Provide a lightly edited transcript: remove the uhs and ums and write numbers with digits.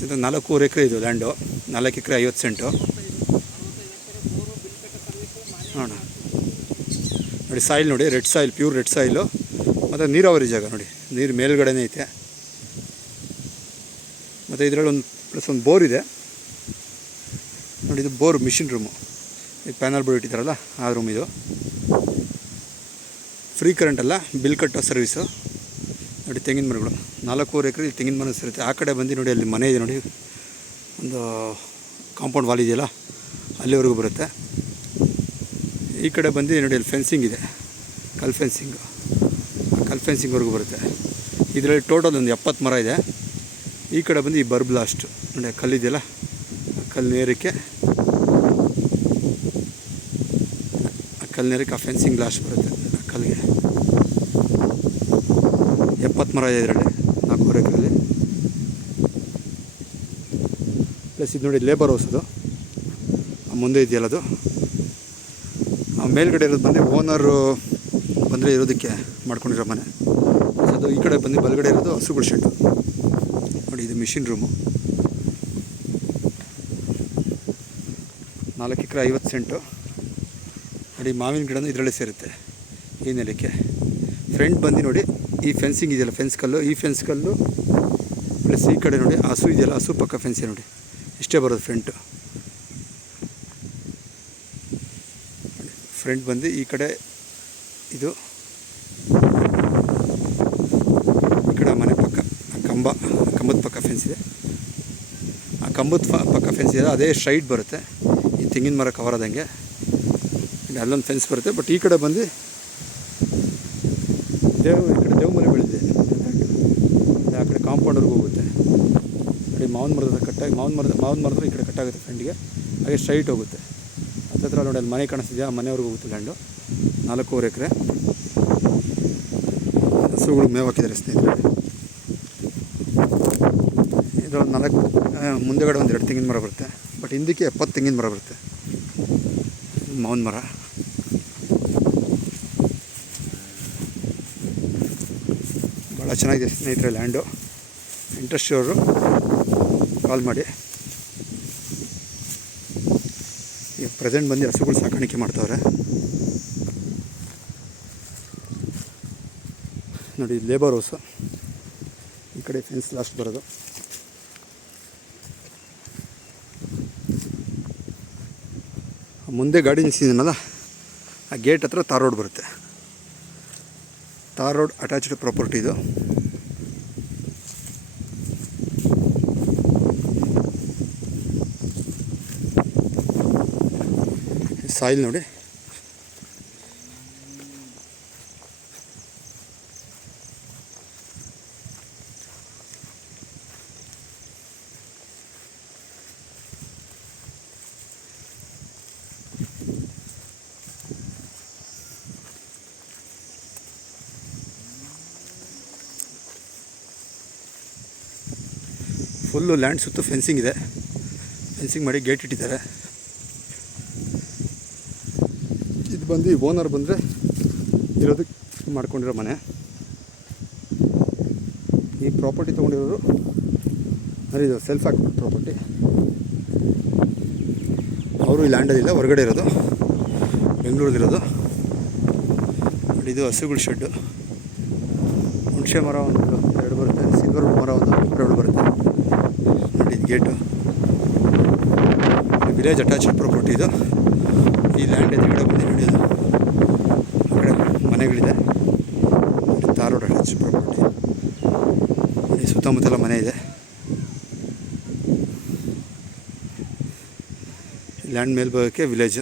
4 ಎಕರೆ ಇದು ಲ್ಯಾಂಡು. 4 ಎಕರೆ 50 ಸೆಂಟು. ನೋಡ ನೋಡಿ, ಸಾಯಿಲ್ ನೋಡಿ, red soil, pure red soil. ಮತ್ತು ನೀರಾವರಿ ಜಾಗ ನೋಡಿ, ನೀರು ಮೇಲ್ಗಡೆನೇ ಐತೆ. ಮತ್ತು ಇದರಲ್ಲಿ ಒಂದು ಬೋರ್ ಇದೆ ನೋಡಿ. ಇದು ಬೋರ್ ಮಿಷಿನ್ ರೂಮು. ಈ ಪ್ಯಾನಲ್ ಬೋರ್ಡ್ ಇಟ್ಟಿದ್ದಾರಲ್ಲ ಆ ರೂಮ್ ಇದು. ಫ್ರೀ ಕರೆಂಟ್ ಅಲ್ಲ, ಬಿಲ್ ಕಟ್ಟೋ ಸರ್ವಿಸು. ನೋಡಿ ತೆಂಗಿನ ಮರಗಳು, 4 ಎಕರೆ ತೆಂಗಿನ ಮರ ಸಿರುತ್ತೆ. ಆ ಕಡೆ ಬಂದು ನೋಡಿ, ಅಲ್ಲಿ ಮನೆ ಇದೆ ನೋಡಿ, ಒಂದು ಕಾಂಪೌಂಡ್ ವಾಲ್ ಇದೆಯಲ್ಲ ಅಲ್ಲಿವರೆಗೂ ಬರುತ್ತೆ. ಈ ಕಡೆ ಬಂದು ನೋಡಿ, ಅಲ್ಲಿ ಫೆನ್ಸಿಂಗ್ ಇದೆ, ಕಲ್ ಫೆನ್ಸಿಂಗು. ಕಲ್ ಫೆನ್ಸಿಂಗ್ವರೆಗೂ ಬರುತ್ತೆ. ಇದರಲ್ಲಿ ಟೋಟಲ್ ಒಂದು 70 ಮರ ಇದೆ. ಈ ಕಡೆ ಬಂದು ಈ ಬರ್ಬ್ ಲಾಸ್ಟು ನೋಡಿ, ಕಲ್ಲಿದೆಯಲ್ಲ ಕಲ್ಲು ನೇರಕ್ಕೆ, ಆ ಫೆನ್ಸಿಂಗ್ ಲಾಸ್ಟ್ ಬರುತ್ತೆ. ಆ ಕಲ್ಲಿಗೆ 70 ಮರ ಇದೆ ಇದರಲ್ಲಿ 4 ಎಕರೆಯಲ್ಲಿ. ಪ್ಲಸ್ ಇದು ನೋಡಿ ಲೇಬರ್ ಹೌಸ್, ಅದು ಮುಂದೆ ಇದೆಯಲ್ಲ ಅದು. ಆ ಮೇಲ್ಗಡೆ ಇರೋದು ಬಂದು ಓನರು ಬಂದರೆ ಇರೋದಕ್ಕೆ ಮಾಡ್ಕೊಂಡಿರೋ ಮನೆ. ಅದು ಈ ಕಡೆ ಬಂದು ಬಲಗಡೆ ಇರೋದು ಹಸುಗಳ ಶೆಡ್ಡು ನೋಡಿ. ಇದು ಮಿಷಿನ್ ರೂಮು. 4 ಎಕರೆ 50 ಸೆಂಟು ನೋಡಿ. ಮಾವಿನ ಗಿಡನೂ ಇದರಲ್ಲೇ ಸೇರುತ್ತೆ ಈ ನೆಲಕ್ಕೆ. ಫ್ರಂಟ್ ಬಂದು ನೋಡಿ, ಈ ಫೆನ್ಸಿಂಗ್ ಇದೆಯಲ್ಲ, ಫೆನ್ಸ್ ಕಲ್ಲು, ಈ ಫೆನ್ಸ್ ಕಲ್ಲು ಪ್ಲಸ್ ಈ ಕಡೆ ನೋಡಿ ಹಸು ಇದೆಯಲ್ಲ, ಹಸು ಪಕ್ಕ ಫೆನ್ಸೇ ನೋಡಿ. ಇಷ್ಟೇ ಬರೋದು ಫ್ರಂಟು. ಫ್ರಂಟ್ ಬಂದು ಈ ಕಡೆ ಇದು, ಈ ಕಡೆ ಮನೆ ಪಕ್ಕ ಕಂಬದ ಪಕ್ಕ ಫೆನ್ಸ್ ಇದೆ. ಆ ಕಂಬದ ಪಕ್ಕ ಫೆನ್ಸ್ ಇದೆ, ಅದೇ ಸ್ಟ್ರೈಟ್ ಬರುತ್ತೆ. ಈ ತೆಂಗಿನ ಮರ ಕವರ್ ಆದಂಗೆ ಅಲ್ಲೊಂದು ಫೆನ್ಸ್ ಬರುತ್ತೆ. ಬಟ್ ಈ ಕಡೆ ಬಂದು ಈ ಕಡೆ ದೇವ್ ಮನೆ ಬೆಳೆದಿದೆ. ಆ ಕಡೆ ಕಾಂಪೌಂಡ್ವರೆಗೂ ಹೋಗುತ್ತೆ ನೋಡಿ. ಮಾವಿನ ಮರದ ಈ ಕಡೆ ಕಟ್ಟಾಗುತ್ತೆ ಫ್ರೆಂಡ್ಗೆ, ಹಾಗೆ ಸ್ಟ್ರೈಟ್ ಹೋಗುತ್ತೆ. ಹತ್ತಿರ ನೋಡಿ, ಅಲ್ಲಿ ಮನೆ ಕಾಣಿಸ್ತಿದೆಯಾ, ಆ ಮನೆಯವ್ರಿಗೂ ಹೋಗುತ್ತೆ ಲ್ಯಾಂಡು. 4 ಎಕರೆ. ಹಸುಗಳು ಮೇವು ಹಾಕಿದ್ದಾರೆ ಸ್ನೇಹಿತರೆ. ಇದರೊಂದು 4 ಮುಂದೆಗಡೆ ಒಂದು 2 ತೆಂಗಿನ ಮರ ಬರುತ್ತೆ. ಬಟ್ ಹಿಂದಕ್ಕೆ 70 ತೆಂಗಿನ ಮರ ಬರುತ್ತೆ. ಮಾವಿನ ಮರ ಭಾಳ ಚೆನ್ನಾಗಿದೆ ಸ್ನೇಹಿತರೆ ಲ್ಯಾಂಡು. ಇಂಟ್ರೆಸ್ಟ್ ಇರೋರು ಕಾಲ್ ಮಾಡಿ. ಈಗ ಪ್ರೆಸೆಂಟ್ ಬಂದು ಹಸುಗಳು ಸಾಕಾಣಿಕೆ ಮಾಡ್ತಾವ್ರೆ ನೋಡಿ. ಲೇಬರ್ ಹೌಸು, ಈ ಕಡೆ ಫೆನ್ಸ್ ಲಾಸ್ಟ್ ಬರೋದು. ಮುಂದೆ ಗಾಡಿ ನಿಲ್ಸಿದ್ದೀನಲ್ಲ, ಆ ಗೇಟ್ ಹತ್ರ ತಾರ್ ರೋಡ್ ಬರುತ್ತೆ. ತಾರ್ ರೋಡ್ ಅಟ್ಯಾಚ್ಡ್ ಪ್ರಾಪರ್ಟಿ ಇದು. ಸಾಯಿಲ್ ನೋಡಿ, ಫುಲ್ಲು ಲ್ಯಾಂಡ್ ಸುತ್ತು ಫೆನ್ಸಿಂಗ್ ಇದೆ. ಫೆನ್ಸಿಂಗ್ ಮಾಡಿ ಗೇಟ್ ಇಟ್ಟಿದ್ದಾರೆ. ಇದು ಬಂದು ಓನರ್ ಬಂದರೆ ಇರೋದಕ್ಕೆ ಮಾಡ್ಕೊಂಡಿರೋ ಮನೆ. ಈ ಪ್ರಾಪರ್ಟಿ ತೊಗೊಂಡಿರೋರು ಅಂದರೆ ಇದು ಸೆಲ್ಫ್ ಹಾಕ್ಬಿಟ್ಟು ಪ್ರಾಪರ್ಟಿ. ಅವರು ಈ ಲ್ಯಾಂಡಲ್ಲಿಲ್ಲ, ಹೊರಗಡೆ ಇರೋದು, ಬೆಂಗಳೂರಲ್ಲಿರೋದು ನೋಡಿ. ಇದು ಹಸುಗಳ ಶೆಡ್ಡು. ಹುಣಸೆ ಮರ ಒಂದು 2 ಬರುತ್ತೆ, ಸಿಲ್ವರ್ ಮರ ಒಂದು 2 ಬರುತ್ತೆ ನೋಡಿ. ಇದು ಗೇಟು. ವಿಲೇಜ್ ಅಟ್ಯಾಚ್ಡ್ ಪ್ರಾಪರ್ಟಿ ಇದು. ಈ ಲ್ಯಾಂಡ್ ಎದುರುಗಡೆ ಬಂದು ನೋಡಿ, ಅದು ಆ ಕಡೆ ಮನೆಗಳಿದೆ ನೋಡಿ. ತಾರ್ ರೋಡ್ ಅಟ್ಯಾಚ್ಡ್ ಪ್ರಾಪರ್ಟಿ ನೋಡಿ. ಸುತ್ತಮುತ್ತಲ ಮನೆ ಇದೆ. ಲ್ಯಾಂಡ್ ಮೇಲ್ಭಾಗಕ್ಕೆ ವಿಲೇಜ್.